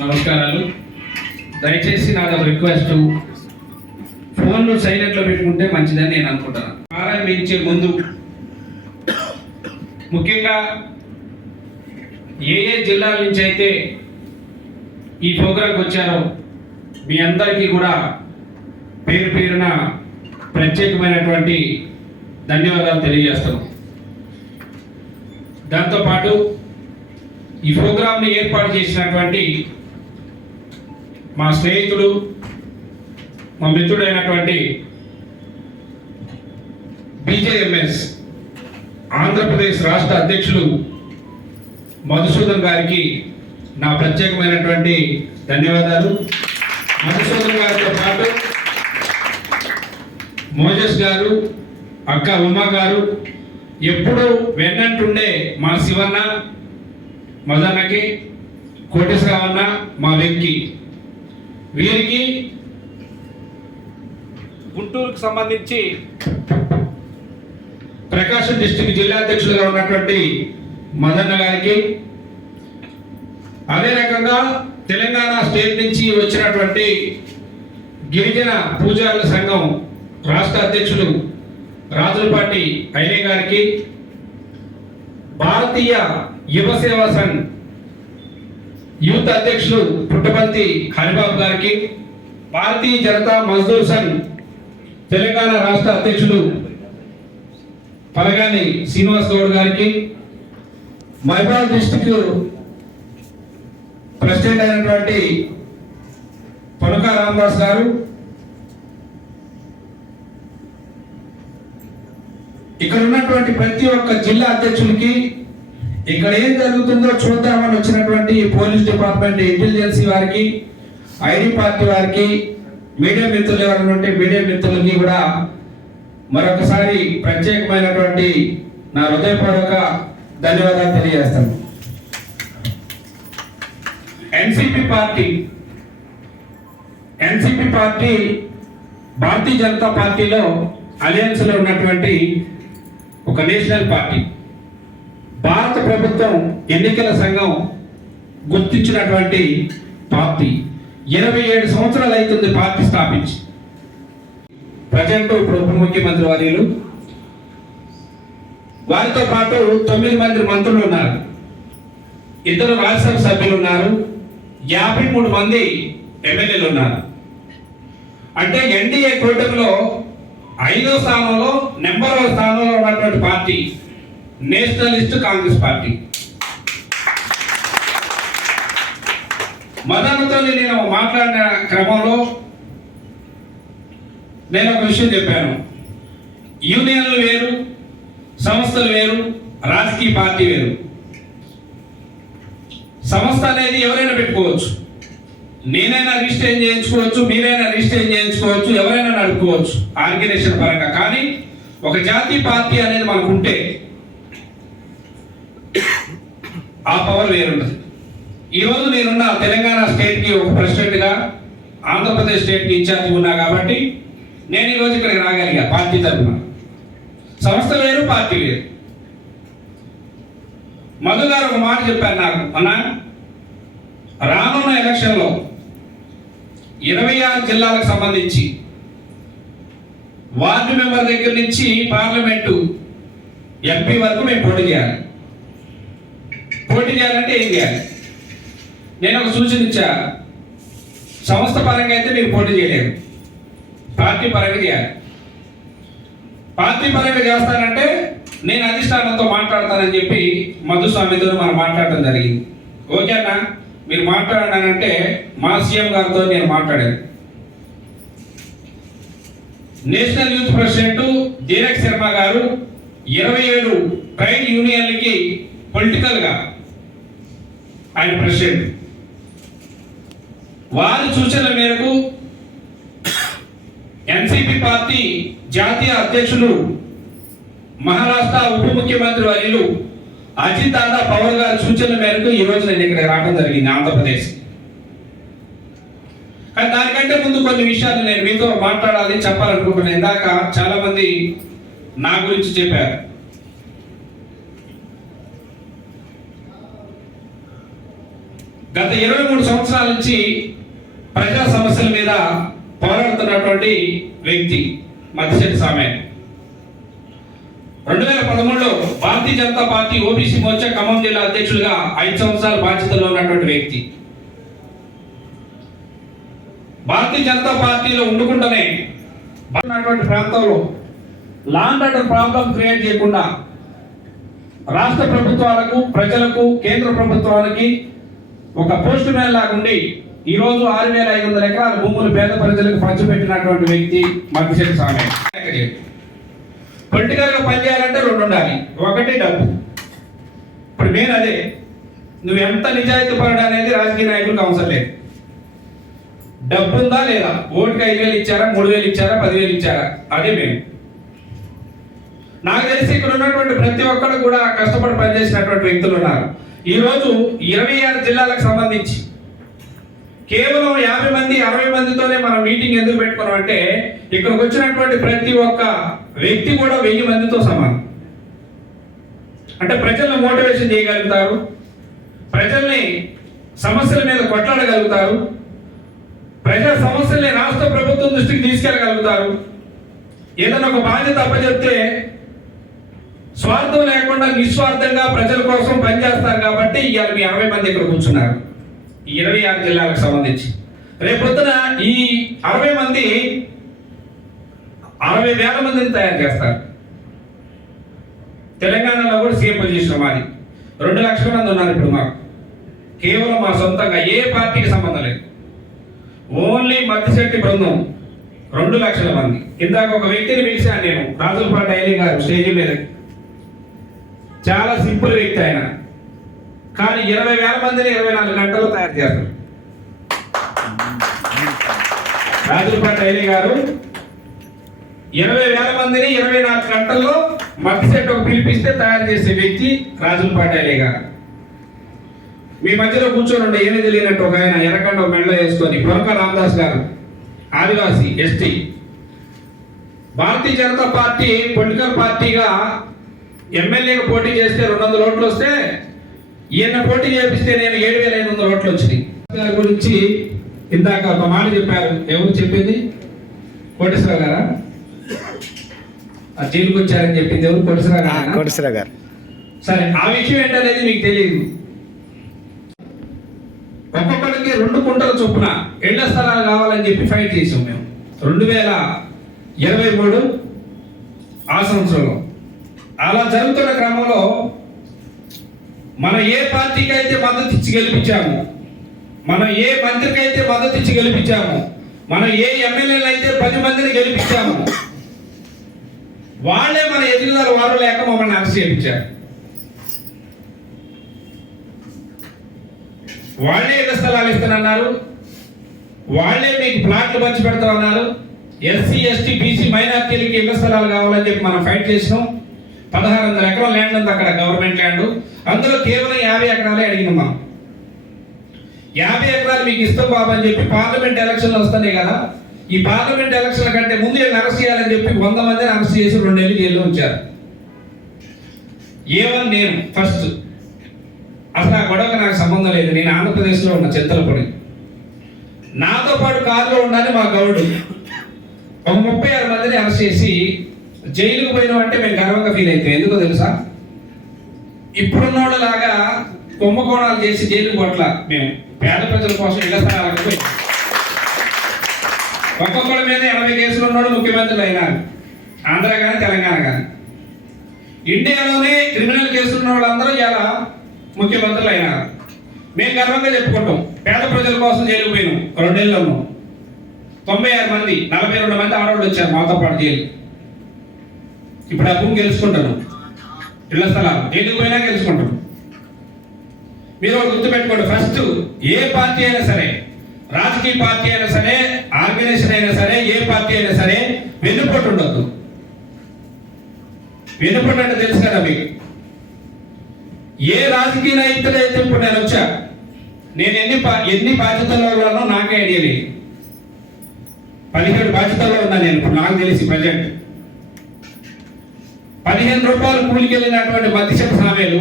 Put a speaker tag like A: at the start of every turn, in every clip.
A: నమస్కారాలు. దయచేసి నాది ఒక రిక్వెస్ట్ ఫోన్లు సైలెంట్లో పెట్టుకుంటే మంచిదని నేను అనుకుంటున్నాను ప్రారంభించే ముందు ముఖ్యంగా ఏ ఏ జిల్లాల నుంచి అయితే ఈ ప్రోగ్రాంకి వచ్చారో మీ అందరికీ కూడా పేరు పేరున ప్రత్యేకమైనటువంటి ధన్యవాదాలు తెలియజేస్తున్నాం. దాంతోపాటు ఈ ప్రోగ్రాంని ఏర్పాటు చేసినటువంటి మా స్నేహితుడు మా మిత్రుడైనటువంటి బీజేఎంఎస్ ఆంధ్రప్రదేశ్ రాష్ట్ర అధ్యక్షులు మధుసూదన్ గారికి నా ప్రత్యేకమైనటువంటి ధన్యవాదాలు. మధుసూదన్ గారితో పాటు మోజస్ గారు అక్క ఉమా గారు ఎప్పుడూ వెన్నంటుండే మా శివన్న మదన్నకి కోటేశ్వరరావన్న మా వెంకి. వీరికి గుంటూరుకు సంబంధించి ప్రకాశం డిస్టిక్ జిల్లా అధ్యక్షులుగా ఉన్నటువంటి మదన్న గారికి అదే రకంగా తెలంగాణ స్టేట్ నుంచి వచ్చినటువంటి గిరిజన పూజారుల సంఘం రాష్ట్ర అధ్యక్షులు రాజులపాటి ఐనే గారికి భారతీయ యువ సేవా సంఘ్ యూత్ అధ్యక్షులు పుట్టపర్తి హరిబాబు గారికి భారతీయ జనతా మజ్దూర్ సంఘ్ తెలంగాణ రాష్ట్ర అధ్యక్షులు పలగాని శ్రీనివాస్ గౌడ్ గారికి మైబాల్ డిస్టిక్ ప్రెసిడెంట్ అయినటువంటి పొనక రామదాస్ గారు ఇక్కడ ఉన్నటువంటి ప్రతి ఒక్క జిల్లా అధ్యక్షులకి ఇక్కడ ఏం జరుగుతుందో చూద్దామని వచ్చినటువంటి పోలీస్ డిపార్ట్మెంట్ ఇంటెలిజెన్సీ వారికి ఐడి పార్టీ వారికి మీడియా మిత్రులు ఎవరైనా ఉంటే మీడియా మిత్రులకి కూడా మరొకసారి ప్రత్యేకమైనటువంటి నా హృదయపూర్వక ధన్యవాదాలు తెలియజేస్తాను. NCP party NCP party Bharatiya Janata పార్టీలో అలయన్స్లో ఉన్నటువంటి ఒక నేషనల్ పార్టీ. భారత ప్రభుత్వం ఎన్నికల సంఘం గుర్తించినటువంటి పార్టీ. ఇరవై ఏడు సంవత్సరాలు అవుతుంది పార్టీ స్థాపించి. ప్రజెంట్ ఇప్పుడు ఉప ముఖ్యమంత్రి వర్యులు. వారితో పాటు తొమ్మిది మంది మంత్రులు ఉన్నారు. ఇద్దరు రాజ్యసభ సభ్యులు ఉన్నారు. యాభై మూడు మంది ఎమ్మెల్యేలు ఉన్నారు. అంటే ఎన్డీఏ కూటమిలో ఐదో స్థానంలో నెంబర్ వన్ స్థానంలో ఉన్నటువంటి పార్టీ నేషనలిస్ట్ కాంగ్రెస్ పార్టీ. మదనతో నేను మాట్లాడిన క్రమంలో నేను ఒక విషయం చెప్పాను. యూనియన్లు వేరు సంస్థలు వేరు రాజకీయ పార్టీ వేరు. సంస్థ అనేది ఎవరైనా పెట్టుకోవచ్చు. నేనైనా రిజిస్టర్ చేయించుకోవచ్చు మీరైనా రిజిస్టర్ చేయించుకోవచ్చు ఎవరైనా నడుపుకోవచ్చు. ఆర్గనైజేషన్ పరంగా. కానీ ఒక జాతీయ పార్టీ అనేది మనకు ఉంటే ఆ పవర్ వేరుంటుంది ఈరోజు నేనున్న తెలంగాణ స్టేట్కి ఒక ప్రెసిడెంట్గా ఆంధ్రప్రదేశ్ స్టేట్కి ఇన్ఛార్జ్ ఉన్నా కాబట్టి నేను ఈరోజు ఇక్కడికి రాగలిగా పార్టీ తరఫున. సంస్థ వేరు పార్టీ వేరు. మధు గారు ఒక మాట చెప్పారు నాకు అన్నా రానున్న ఎలక్షన్లో ఇరవై ఆరు జిల్లాలకు సంబంధించి వార్డు మెంబర్ దగ్గర నుంచి పార్లమెంటు ఎంపీ వరకు మేము పోటీ చేయాలి. పోటీ చేయాలంటే ఏం చేయాలి? నేను ఒక సూచన ఇచ్చా. సంస్థ పరంగా అయితే మీరు పోటీ చేయలేరు. పార్టీ పరంగా చేయాలి. పార్టీ పరంగా చేస్తానంటే నేను అధిష్టానంతో మాట్లాడతానని చెప్పి మధుస్వామితో మనం మాట్లాడటం జరిగింది. ఓకే అన్న? మీరు మాట్లాడానంటే మా సీఎం గారితో నేను మాట్లాడాను. National youth president Dheerak Sharma గారు ఇరవై ఏడు ట్రైన్ యూనియన్లకి పొలిటికల్గా ఆయన ప్రెసిడెంట్ వారి సూచనల మేరకు ఎన్సిపి పార్టీ జాతీయ అధ్యక్షులు మహారాష్ట్ర ఉప ముఖ్యమంత్రి వర్యులు అజిత్ దాదా పవర్ గారి సూచనల మేరకు ఈ రోజు నేను ఇక్కడ రావడం జరిగింది ఆంధ్రప్రదేశ్. కానీ దానికంటే ముందు కొన్ని విషయాలు నేను మీతో మాట్లాడాలి చెప్పాలనుకుంటున్నాను. ఇందాక చాలా మంది నా గురించి చెప్పారు. గత ఇరవై మూడు సంవత్సరాల నుంచి ప్రజా సమస్యల మీద పోరాడుతున్నటువంటి వ్యక్తి మధ్యశెట్టి సామె రెండు వేల పదమూడులో భారతీయ జనతా పార్టీ ఓబీసీ మోర్చా ఖమ్మం జిల్లా అధ్యక్షుడిగా ఐదు సంవత్సరాల బాధ్యతలో ఉన్నటువంటి వ్యక్తి. భారతీయ జనతా పార్టీలో ఉండుకుంటూనే ఉన్నటువంటి ప్రాంతంలో లాండ్ అండ్ ప్రాబ్లం క్రియేట్ చేయకుండా రాష్ట్ర ప్రభుత్వాలకు ప్రజలకు కేంద్ర ప్రభుత్వానికి ఒక పోస్ట్ మ్యాన్ లాగా ఈ రోజు ఆరు వేల ఐదు వందల ఎకరాల భూములు పేద ప్రజలకు పంచిపెట్టినటువంటి వ్యక్తి మధ్యశెట్టి స్వామి. పొలిటికల్గా పనిచేయాలంటే రెండు ఉండాలి. ఒకటి డబ్బు. ఇప్పుడు నేను అదే నువ్వు ఎంత నిజాయితీ పడడం అనేది రాజకీయ నాయకులకు అవసరం లేదు. డబ్బు ఉందా లేదా? ఓటుకి ఐదు వేలు ఇచ్చారా? మూడు వేలు ఇచ్చారా? పదివేలు ఇచ్చారా? అదే మేము. నాకు తెలిసి ఇక్కడ ఉన్నటువంటి ప్రతి ఒక్కరు కూడా కష్టపడి పనిచేసినటువంటి వ్యక్తులు ఉన్నారు. ఈరోజు ఇరవై ఆరు జిల్లాలకు సంబంధించి కేవలం యాభై మంది అరవై మందితోనే మనం మీటింగ్ ఎందుకు పెట్టుకున్నాం అంటే ఇక్కడికి వచ్చినటువంటి ప్రతి ఒక్క వ్యక్తి కూడా వెయ్యి మందితో సమానం. అంటే ప్రజలను మోటివేషన్ చేయగలుగుతారు ప్రజల్ని సమస్యల మీద కొట్లాడగలుగుతారు ప్రజా సమస్యల్ని రాష్ట్ర ప్రభుత్వం దృష్టికి తీసుకెళ్ళగలుగుతారు. ఏదైనా ఒక బాధ్యత అప్పచెప్తే స్వార్థం లేకుండా నిస్వార్థంగా ప్రజల కోసం పనిచేస్తారు కాబట్టి ఇవాళ మీ అరవై మంది ఇక్కడ కూర్చున్నారు. ఈ ఇరవై ఆరు జిల్లాలకు సంబంధించి. రేపొద్దున ఈ అరవై మంది అరవై వేల మందిని తయారు చేస్తారు. తెలంగాణలో కూడా సీఎం పొజిషన్ మాది. రెండు లక్షల మంది ఉన్నారు ఇప్పుడు మాకు. కేవలం మా సొంతంగా ఏ పార్టీకి సంబంధం లేదు. ఓన్లీ మద్దిశెట్టి బృందం రెండు లక్షల మంది. ఇందాక ఒక వ్యక్తిని పిలిచాను నేను రాజులపాటి ఐలీ గారు స్టేజ్ మీద. చాలా సింపుల్ వ్యక్తి ఆయన. కానీ ఇరవై వేల మందిని ఇరవై నాలుగు గంటల్లో తయారు చేస్తారు. రాజులపాటి ఐలీ గారు ఇరవై వేల మందిని ఇరవై నాలుగు గంటల్లో మద్దిశెట్టి ఒక పిలిపిస్తే తయారు చేసే వ్యక్తి రాజులపాటి ఐలీ గారు. మీ మధ్యలో కూర్చొని ఉండే ఏమీ తెలియనట్టు ఒక ఆయన ఎర్రకండ ఒక మెడలో వేసుకొని ప్రముఖ రామదాస్ గారు Adivasi ST. Bharatiya Janata party political పార్టీగా ఎమ్మెల్యేగా పోటీ చేస్తే రెండు వందల ఓట్లు వస్తే ఈయన పోటీ చేపిస్తే నేను ఏడు వేల ఐదు వందల ఓట్లు వచ్చినాయి. గారి గురించి ఇందాక ఒక మాట చెప్పారు. ఎవరు చెప్పింది? కోటేశ్వర గారా? ఆ జైలుకి వచ్చారని చెప్పింది ఎవరు? కోటేశ్వర గారా
B: కోటేశ్వర గారు.
A: సరే ఆ విషయం ఏంటనేది మీకు తెలియదు. ఒక్కొక్కరికి రెండు కుంటల చొప్పున ఇళ్ళ స్థలాలు కావాలని చెప్పి ఫైట్ చేసాం మేము. రెండు వేల ఇరవై మూడు ఆ సంవత్సరంలో. అలా జరుగుతున్న క్రమంలో మనం ఏ పార్టీకి అయితే మద్దతు ఇచ్చి గెలిపించాము మనం ఏ మంత్రికి అయితే మద్దతు ఇచ్చి గెలిపించాము మనం ఏ ఎమ్మెల్యేలు అయితే పది మందిని గెలిపించాము వాళ్ళే మన ఎదుగుదల వారు లేక మమ్మల్ని అరెస్ట్ చేయించారు. వాళ్ళే ఇళ్ళ స్థలాలు ఇస్తానన్నారు. వాళ్ళే మీకు ప్లాట్లు పంచి పెడతామన్నారు ఎస్సీ ఎస్టీ బీసీ మైనార్టీలకి ఇళ్ళ స్థలాలు కావాలని చెప్పి మనం ఫైట్ చేసినాం. పదహారు వందల ఎకరం ల్యాండ్ ఉంది అక్కడ గవర్నమెంట్ ల్యాండ్ అందులో కేవలం యాభై ఎకరాలే అడిగినాం మనం. యాభై ఎకరాలు మీకు ఇస్తాం బాబు అని చెప్పి పార్లమెంట్ ఎలక్షన్లు వస్తున్నాయి కదా? ఈ పార్లమెంట్ ఎలక్షన్ల కంటే ముందు వీళ్ళని అరెస్ట్ చేయాలని చెప్పి వంద మందిని అరెస్ట్ చేసి రెండేళ్ళు జైల్లో ఉంచారు. ఏవన్ నేను ఫస్ట్ అసలు ఆ గొడవకు నాకు సంబంధం లేదు. నేను ఆంధ్రప్రదేశ్లో ఉన్న చింతలపూడి నాతో పాటు కారులో ఉండాలి మా గౌడు. ఒక ముప్పై ఆరు మందిని అరెస్ట్ చేసి జైలుకు పోయినాం అంటే మేము గర్వంగా ఫీల్ అవుతాం ఎందుకో తెలుసా? ఇప్పుడున్నోళ్ళ లాగా కుంభకోణాలు చేసి జైలుకు పోట్ల మేము. పేద ప్రజల కోసం ఇళ్ళ స్థలాలకు ఒక్కొక్కడి మీద ఎనభై కేసులు ఉన్నాడు ముఖ్యమంత్రులు అయినారు. ఆంధ్ర కానీ తెలంగాణ కానీ ఇండియాలోనే క్రిమినల్ కేసులు ఉన్న వాళ్ళందరూ ఇలా ముఖ్యమంత్రులు అయినారు. మేము గర్వంగా చెప్పుకుంటాం. పేద ప్రజల కోసం జైలుకు పోయినాం. రెండేళ్ళు ఉన్నాం తొంభై ఆరు మంది నలభై రెండు మంది ఆడవాళ్ళు వచ్చారు మాతో పాటు జైలు ఇప్పుడు ఆ భూమి గెలుచుకుంటాను. ఇళ్ళ స్థలాలు. దేనికి పోయినా గెలుచుకుంటాను. మీరు ఒకటి గుర్తుపెట్టుకోండి. ఫస్ట్ ఏ పార్టీ అయినా సరే రాజకీయ పార్టీ అయినా సరే ఆర్గనైజేషన్ అయినా సరే ఏ పార్టీ అయినా సరే వెన్నుపోటు ఉండొద్దు. వెన్నుపోటు అంటే తెలుసు కదా మీకు. ఏ రాజకీయ నాయకుడు అయితే ఇప్పుడు నేను వచ్చా నేను ఎన్ని పా- ఎన్ని బాధ్యతల్లో ఉన్నానో నాకే ఐడియా లేదు. పదిహేడు బాధ్యతల్లో ఉన్నా నేను. ఇప్పుడు నాకు తెలిసి ప్రజెంట్. పదిహేను రూపాయలు కూలికి వెళ్ళినటువంటి మధ్యశత సామేలు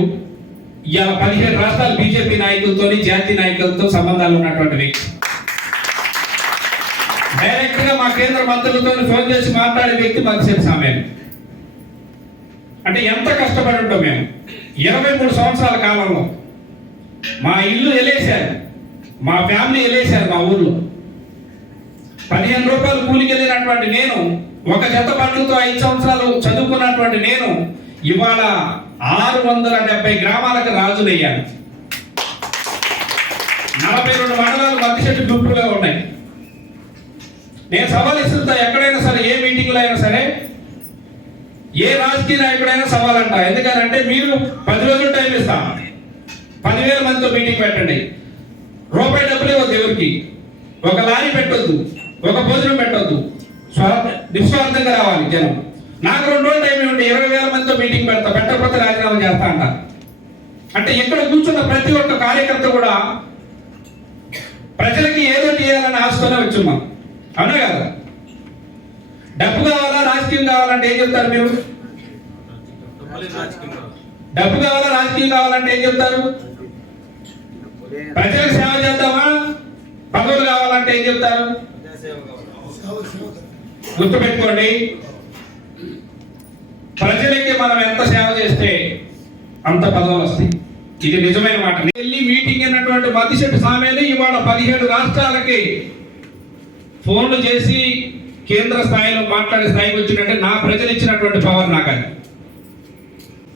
A: ఇవాళ పదిహేను రాష్ట్రాలు బీజేపీ నాయకులతో జాతీయ నాయకులతో సంబంధాలు ఉన్నటువంటి వ్యక్తి. డైరెక్ట్గా మా కేంద్ర మంత్రులతో ఫోన్ చేసి మాట్లాడే వ్యక్తి మధ్యశక్తి సామ్యాన్ని అంటే ఎంత కష్టపడి ఉంటాం మేము? ఇరవై మూడు సంవత్సరాల కాలంలో మా ఇల్లు వెళ్ళేశారు మా ఫ్యామిలీ వెళ్ళేశారు మా ఊర్లో. పదిహేను రూపాయలు కూలికి వెళ్ళినటువంటి నేను ఒక జత పండుగతో ఐదు సంవత్సరాలు చదువుకున్నటువంటి నేను ఇవాళ ఆరు వందల డెబ్బై గ్రామాలకు రాజులయ్యాను. నలభై రెండు మండలాలు మధ్యశెట్టి గుంపులో ఉన్నాయి. నేను సవాల్ ఇస్తుంటా ఎక్కడైనా సరే ఏ మీటింగ్లో అయినా సరే ఏ రాజకీయ నాయకుడైనా సవాల్ అంట. ఎందుకనంటే మీరు పది రోజులు టైం ఇస్తా. పదివేల మందితో మీటింగ్ పెట్టండి. రూపాయి డబ్బులు ఇవ్వద్దు ఎవరికి ఒక లారీ పెట్టొద్దు. ఒక భోజనం పెట్టొద్దు. నిస్వార్థంగా రావాలి జనం. నాకు రెండు రోజులు టైం ఇవ్వండి ఇరవై వేల మందితో మీటింగ్ పెడతా పెట్టకపోతే రాజీనామా చేస్తా అంట. అంటే ఇక్కడ కూర్చున్న ప్రతి ఒక్క కార్యకర్త కూడా ప్రజలకి ఏదో చేయాలని ఆశతోనే వచ్చున్నాం. అవునా కదా? డబ్బు కావాలా రాజకీయం కావాలంటే ఏం చెప్తారు మీరు? డబ్బు కావాలా రాజకీయం కావాలంటే ఏం చెప్తారు? ప్రజలకు సేవ చేద్దామా? పదవులు కావాలంటే ఏం చెప్తారు? గుర్తుపెట్టుకోండి. ప్రజలకి మనం ఎంత సేవ చేస్తే అంత పదవులు వస్తాయి. ఇది నిజమైన మాట. వెళ్ళి మీటింగ్ అయినటువంటి మతిశెట్టి సామేలు ఇవాళ పదిహేడు రాష్ట్రాలకి ఫోన్లు చేసి కేంద్ర స్థాయిలో మాట్లాడే స్థాయికి వచ్చినట్టే నా ప్రజలు ఇచ్చినటువంటి పవర్ నాకు అది